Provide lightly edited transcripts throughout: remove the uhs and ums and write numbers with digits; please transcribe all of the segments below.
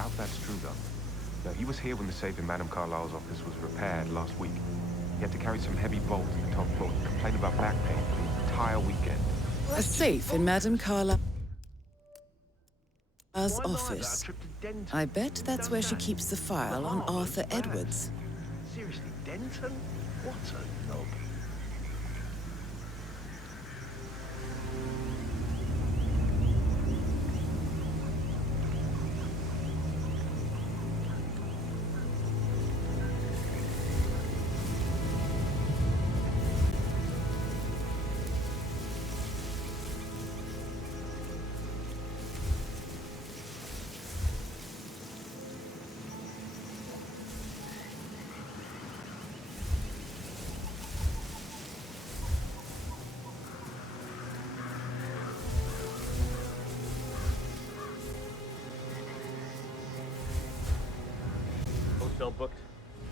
doubt that's true, though. No, he was here when the safe in Madame Carlyle's office was repaired last week. He had to carry some heavy bolts to the top floor. He complained about back pain for the entire weekend. A safe in Madame Carlyle's office. I bet that's where she keeps the file on Arthur Edwards. Seriously, Denton? What a knob. Hotel booked,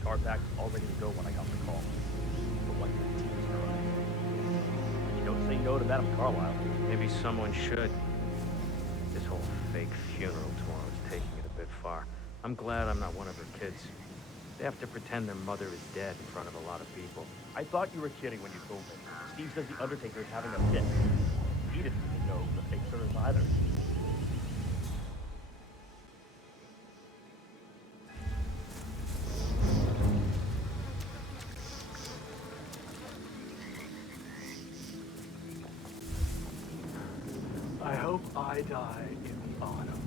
car packed, all ready to go when I got the call. But like the teams are running. You don't say no to Madame Carlyle. Maybe someone should. This whole fake funeral tomorrow is taking it a bit far. I'm glad I'm not one of her kids. They have to pretend their mother is dead in front of a lot of people. I thought you were kidding when you told me. Steve says the Undertaker is having a fit. He didn't even know the fake service either. I hope I die in the autumn.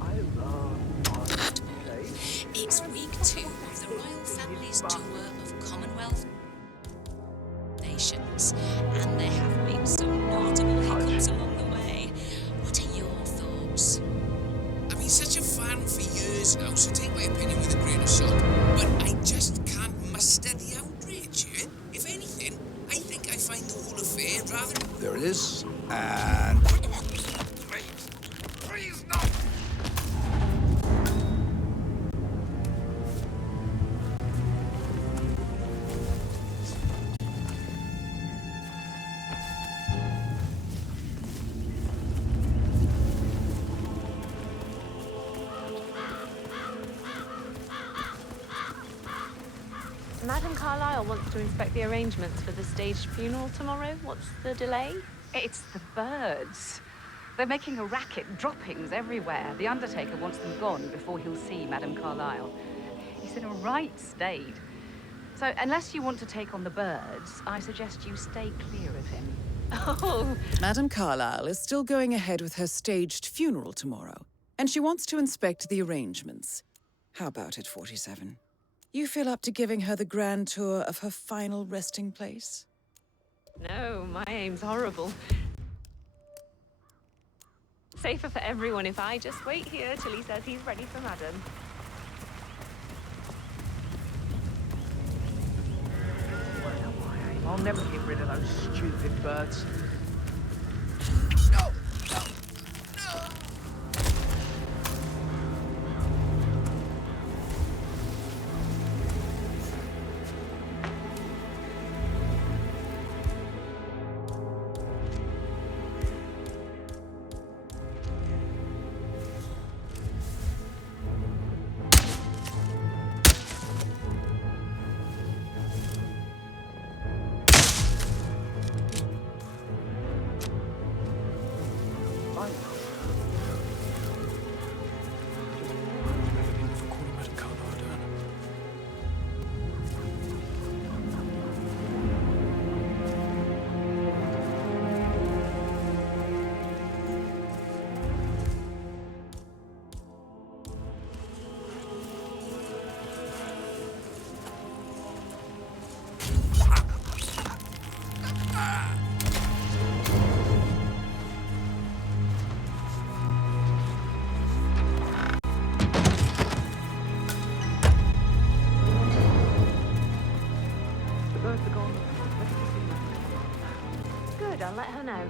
I love autumn. Okay? It's week 2 of the royal family's tour of Commonwealth nations, and there have been some notable hiccups along the way. What are your thoughts? I've been such a fan for years now, so take my opinion with a grain of salt. But I just can't muster the outrage here. If anything, I think I find the whole affair rather... There it is, and... Please, no! Madame Carlyle wants to inspect the arrangements for the staged funeral tomorrow. What's the delay? It's the birds. They're making a racket, droppings everywhere. The Undertaker wants them gone before he'll see Madame Carlyle. He's in a right state. So unless you want to take on the birds, I suggest you stay clear of him. Oh, Madame Carlyle is still going ahead with her staged funeral tomorrow, and she wants to inspect the arrangements. How about it, 47? You feel up to giving her the grand tour of her final resting place? no, my aim's horrible. Safer for everyone if I just wait here till he says he's ready for Madame. I'll never get rid of those stupid birds. Good, I'll let her know.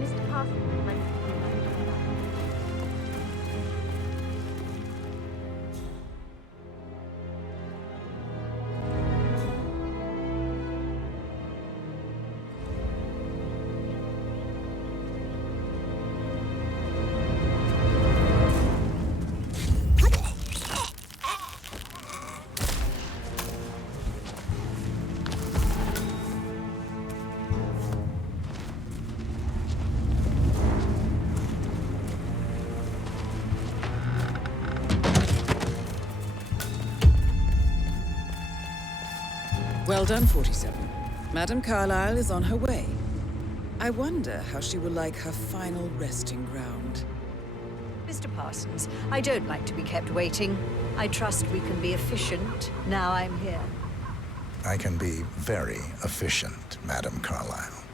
Mr. Parsons is ready to come back. done, 47. Madame Carlyle is on her way. I wonder how she will like her final resting ground. Mr. Parsons, I don't like to be kept waiting. I trust we can be efficient now I'm here. I can be very efficient, Madame Carlyle.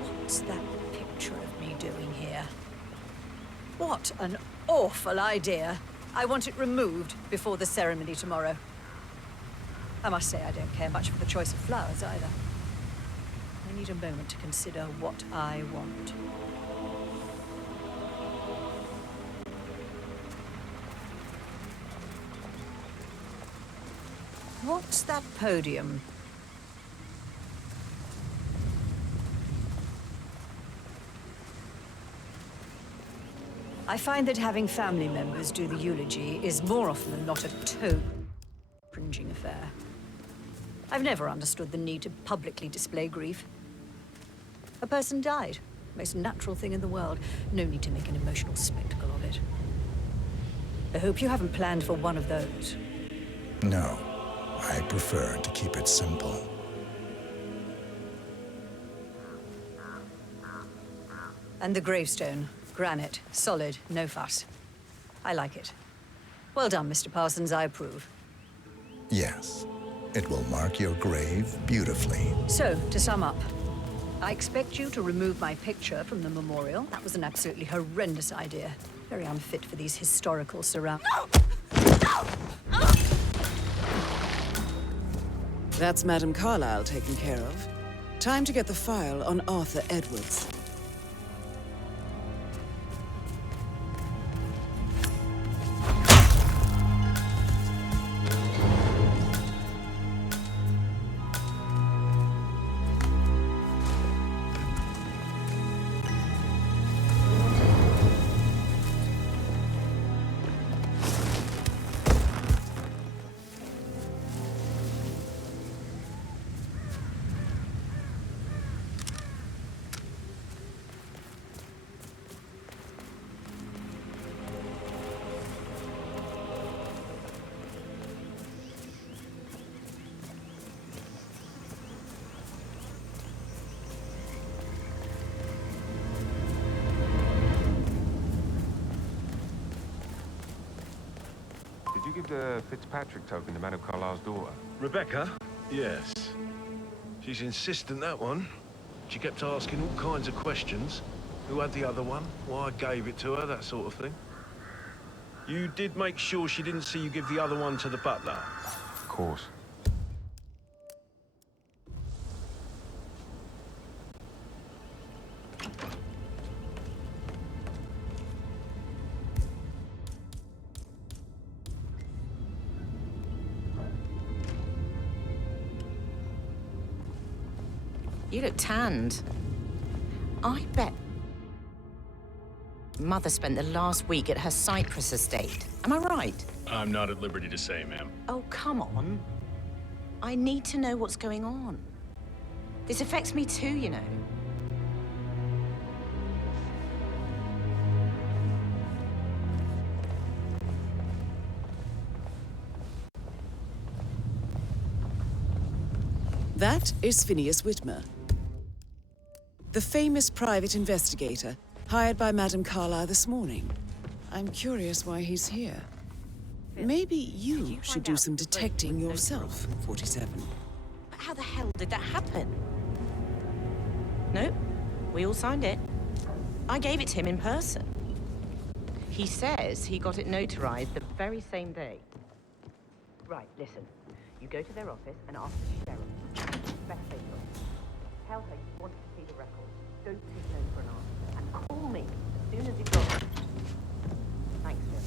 What's that picture of me doing here? What an awful idea. I want it removed before the ceremony tomorrow. I must say I don't care much for the choice of flowers either. I need a moment to consider what I want. What's that podium? I find that having family members do the eulogy is more often than not a toe-cringing affair. I've never understood the need to publicly display grief. A person died. Most natural thing in the world. No need to make an emotional spectacle of it. I hope you haven't planned for one of those. No, I prefer to keep it simple. And the gravestone. Granite. Solid. No fuss. I like it. Well done, Mr. Parsons. I approve. Yes, it will mark your grave beautifully. So, to sum up, I expect you to remove my picture from the memorial. That was an absolutely horrendous idea. Very unfit for these historical surroundings. That's Madame Carlyle taken care of. Time to get the file on Arthur Edwards. Did you give the Fitzpatrick token to Madame Carlyle's daughter? Rebecca? Yes. She's insistent, that one. She kept asking all kinds of questions. Who had the other one? Why I gave it to her, that sort of thing. You did make sure she didn't see you give the other one to the butler? Of course. You look tanned. I bet Mother spent the last week at her Cyprus estate. Am I right? I'm not at liberty to say, ma'am. Oh, come on. I need to know what's going on. This affects me too, you know. That is Phineas Whitmer, the famous private investigator hired by Madame Carlyle this morning. I'm curious why he's here. Maybe you should do some detecting yourself, 47. But how the hell did that happen? Nope, we all signed it. I gave it to him in person. He says he got it notarized the very same day. Right, listen. You go to their office and ask the sheriff. Best they got. Tell her you want to see the records. Don't take no for an answer. And call me as soon as you've got it. Thanks, Jim.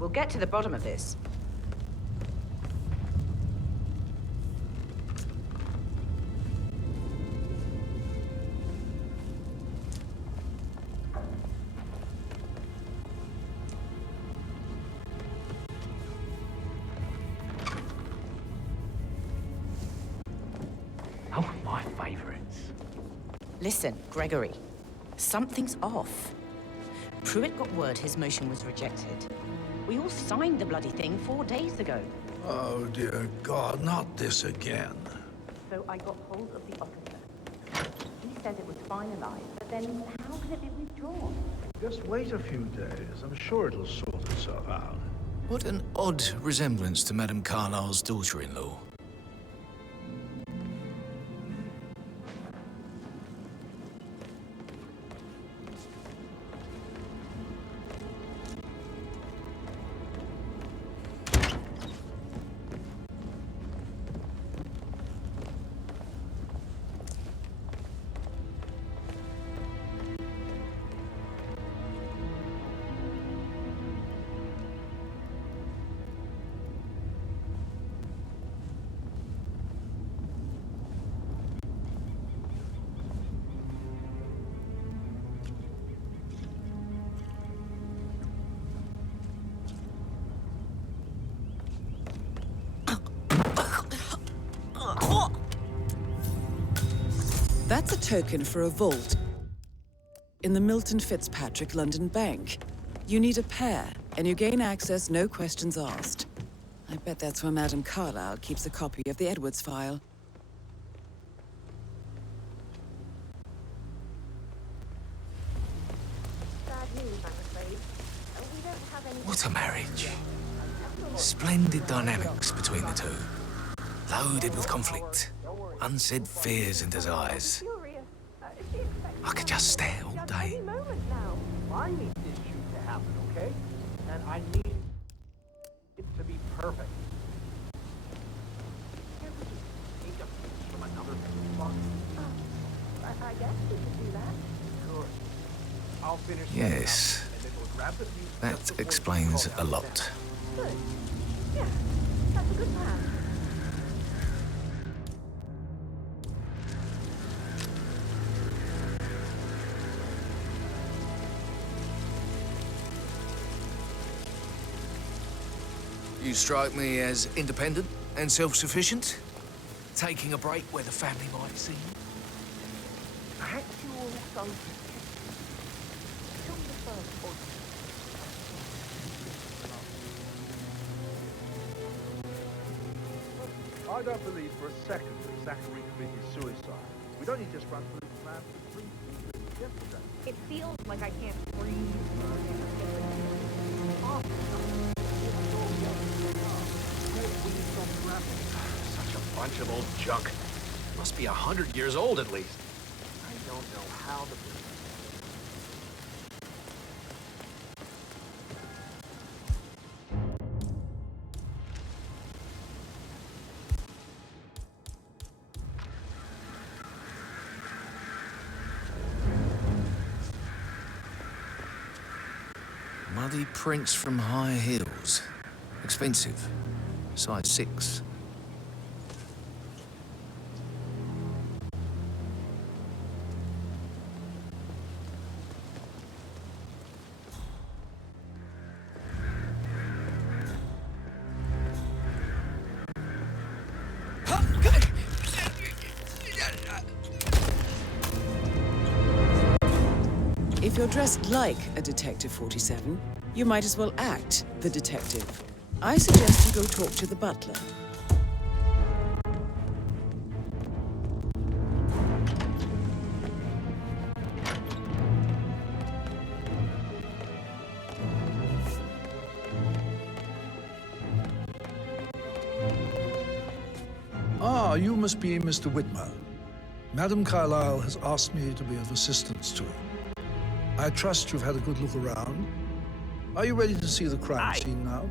We'll get to the bottom of this. Oh, my favorites. Listen, Gregory. Something's off. Pruitt got word his motion was rejected. We all signed the bloody thing 4 days ago. Oh, dear God, not this again. So I got hold of the officer. He said it was finalized, but then how can it be withdrawn? Just wait a few days. I'm sure it'll sort itself out. What an odd resemblance to Madame Carlyle's daughter-in-law. That's a token for a vault in the Milton Fitzpatrick London Bank. You need a pair, and you gain access, no questions asked. I bet that's where Madame Carlyle keeps a copy of the Edwards file. What a marriage. Splendid dynamics between the two. Loaded with conflict, unsaid fears and desires. I could just stare all day. I need this shoot to happen, okay? And I need it to be perfect. Can't we just take a piece from another spot? I guess we could do that. Good. I'll finish. Yes, that explains a lot. Good. Yeah, that's a good plan. You strike me as independent and self-sufficient. Taking a break where the family might see you. Actual soldier. Kill the first order. I don't believe for a second that Zachary committed suicide. We'd only just run through the plan for 3 weeks yesterday. It feels like I can't breathe. Such a bunch of old junk. Must be 100 years old at least. I don't know how to breathe. Muddy prints from high heels. Expensive. Size 6. If you're dressed like a Detective 47, you might as well act the detective. I suggest you go talk to the butler. Ah, you must be Mr. Whitman. Madame Carlyle has asked me to be of assistance to him. I trust you've had a good look around. Are you ready to see the crime scene now?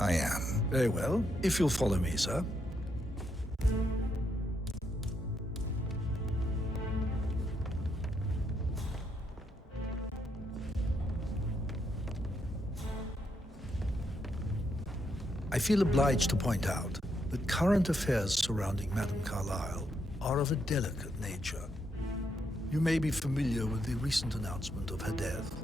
I am. Very well. If you'll follow me, sir. I feel obliged to point out that current affairs surrounding Madame Carlyle are of a delicate nature. You may be familiar with the recent announcement of her death.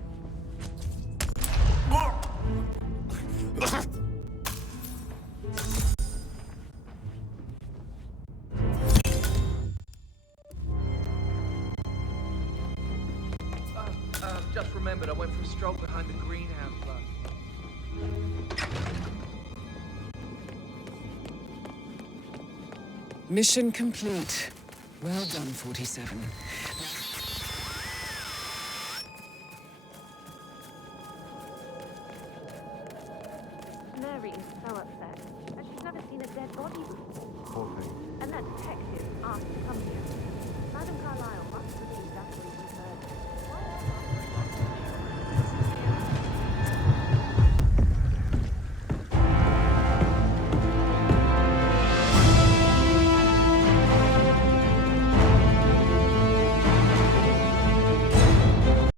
Just remembered, I went for a stroll behind the greenhouse last night. Mission complete. Well done, 47. Mary is so upset. And she's never seen a dead body before. Poor thing. And that detective asked to come